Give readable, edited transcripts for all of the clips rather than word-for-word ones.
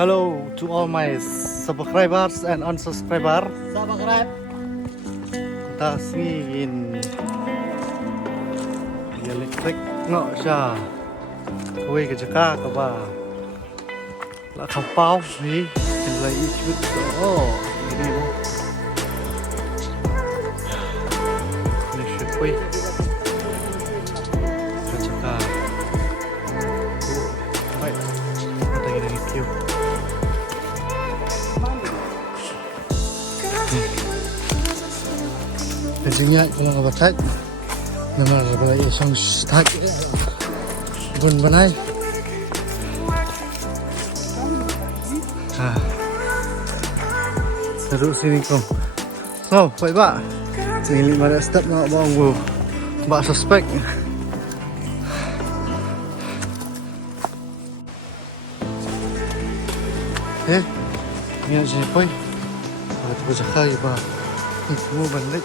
Hello to all my subscribers and unsubscribers. Subscribe. Ta ngin electric ngọ cha. Ôi cái chaka ka ba. La kham pau ni in lai I chút đó. Ini mo. Ni shit oi. Ka chaka. Oi. Ata gini kêu. Kencingnya kalau nggak berkat, nama berlai song start bun banai. Duduk sini kom. So, baik pak. Ini lima step nak bawa bu, bak suspek. Ni nak sini poi. Ada tu bercakap ya pak. Semua balik.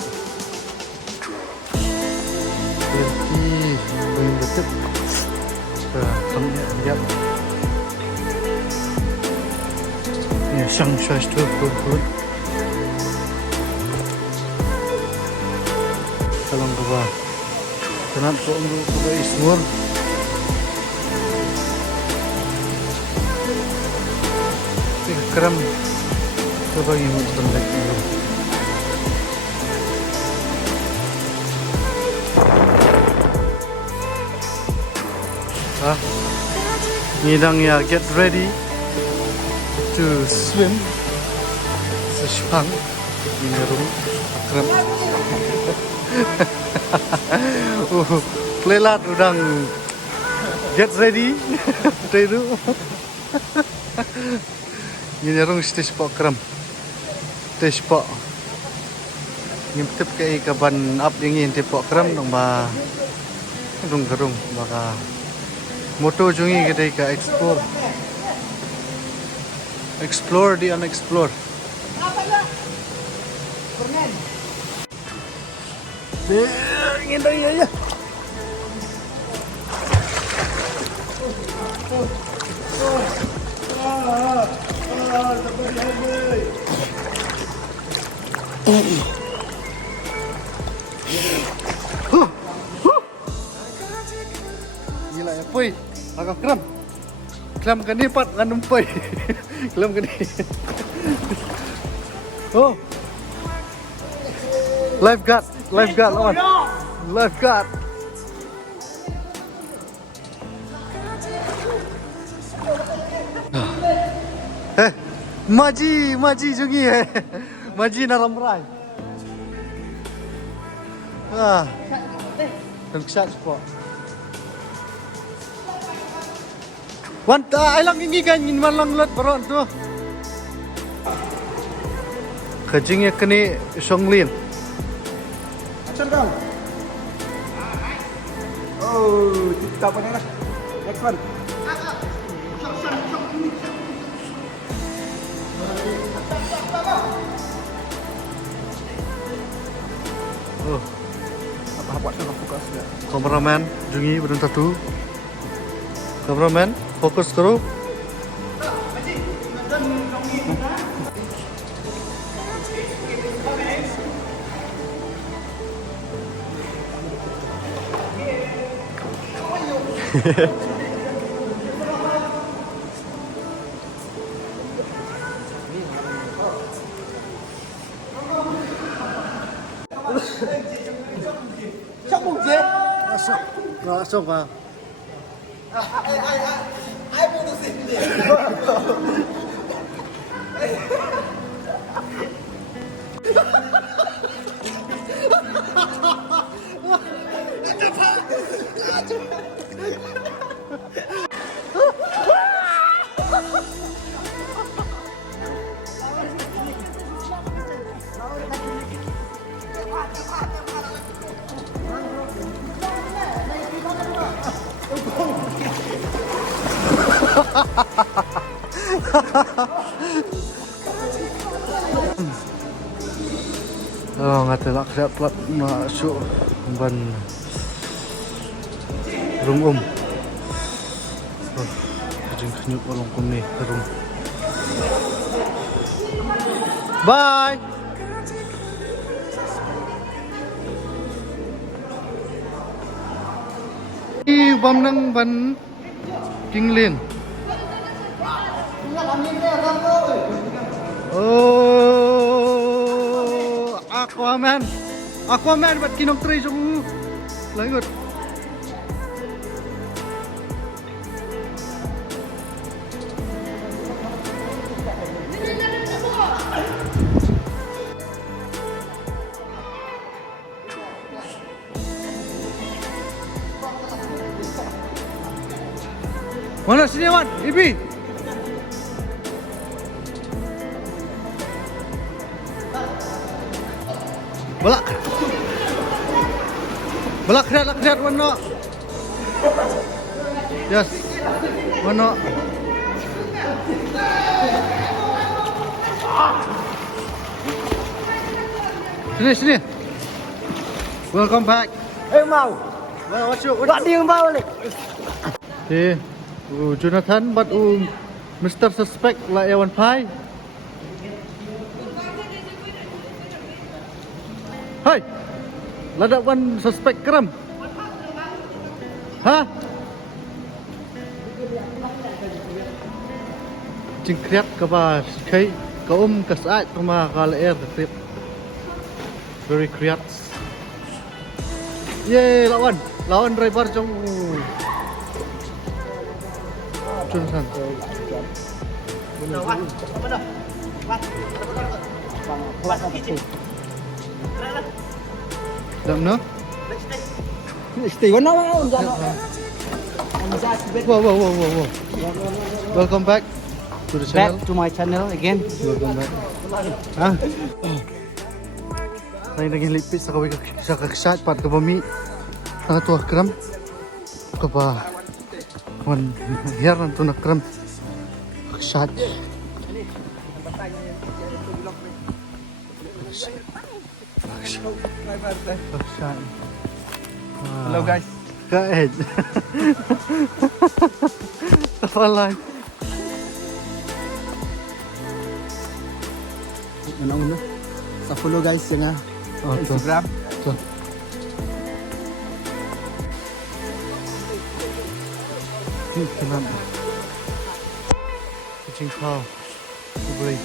Jadi, boleh betul. Kamu lihat. Ini sang syaitu pun. Kalau gua, kenapa kau untuk gua ismur? Keram, coba yang balik. Ngidang ya, get ready to swim. Seshpang ini rum akram. Klelat udang get ready. Itu. Ini rum stage pak akram. Stage pak. Nyemptep ke kaban up ingin tepak akram dong ba. Dong gerung baka. Moto jungi kedai ka explore the unexplored. Ingin dah ya. Gila ya, puy. Agak kram. Kram kan ni pat ngan umpai. Kram kan ni. Oh. Lifeguard lawan. Lifeguard. Maji jungi hai. Maji naram rai. Terkesan sport. Wanta ailang ingin kan ingin malang lat baron tu. Kajingnya kini songlin. Action kau. Oh, kita apa ni lah? Next one. Oh, apa sana fokus dia. kameraman jungi berdun satu. Kameraman fokus karo. Sambung je. Masuk ah. I putusin dia. Oh, ngata nak dapat masuk ban room. Oh, kejeng kenyut walong kumi room. Bye. Bam nang ban Kinglin. Oh, Aquaman ba't kinong tray sa ko? Langot. Mana sini Wan? Ibi. Balak lihat Wano. Yes. Wano. Sini. Welcome back. Mau. What dia mau ni? Jonathan but Mr. Suspect like Ewan Pai. Hai. Lada one suspect keram. Ha? Cingkriat ke ba kai ka ka saat kuma ka laer trip. Very kriat. Ye lawan driver jong Jonathan. Dam no? Stay Wano. Whoa. Welcome back to the channel. Back to my channel again. Welcome back. Ha? Ay naging lipit sa kawig sa kakshot pat ka bami. Ang tuwa kram. Ka ba? Wan hier ang tuwa kram. Kakshot. Hello guys. Kaed. Tapalan. Ano? Sa follow guys yan nga. Instagram. Ito. Ito na. Kuching kao. Kubay.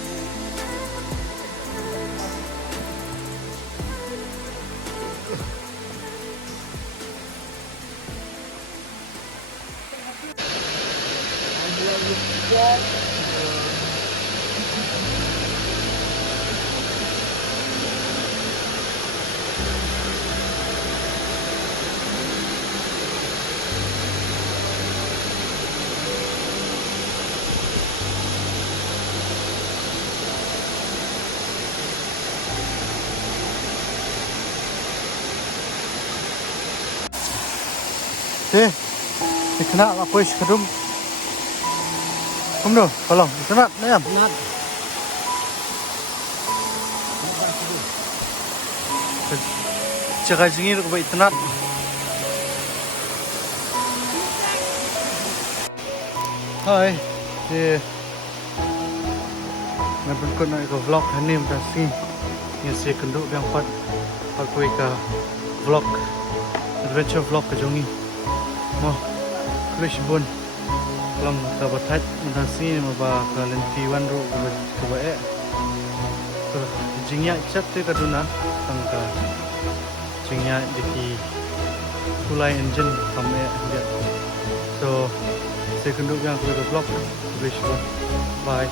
Kena apa is kedum. Kom do, tolong. Senat, ayam. Senat. Cakap jengir ke baik tenat. Hai. Nampak kau nak ikut vlog ni macam ni. Yang saya kenduk yang pat. Aku ikut vlog, adventure vlog ke jongi. Mau. Krish bun lang ka batat na sin maba ka lenti wan ro ka ba e so jingya chat te ka duna tang ka jingya diki kulai engine kam e dia so second yang ko vlog Krish bun bye.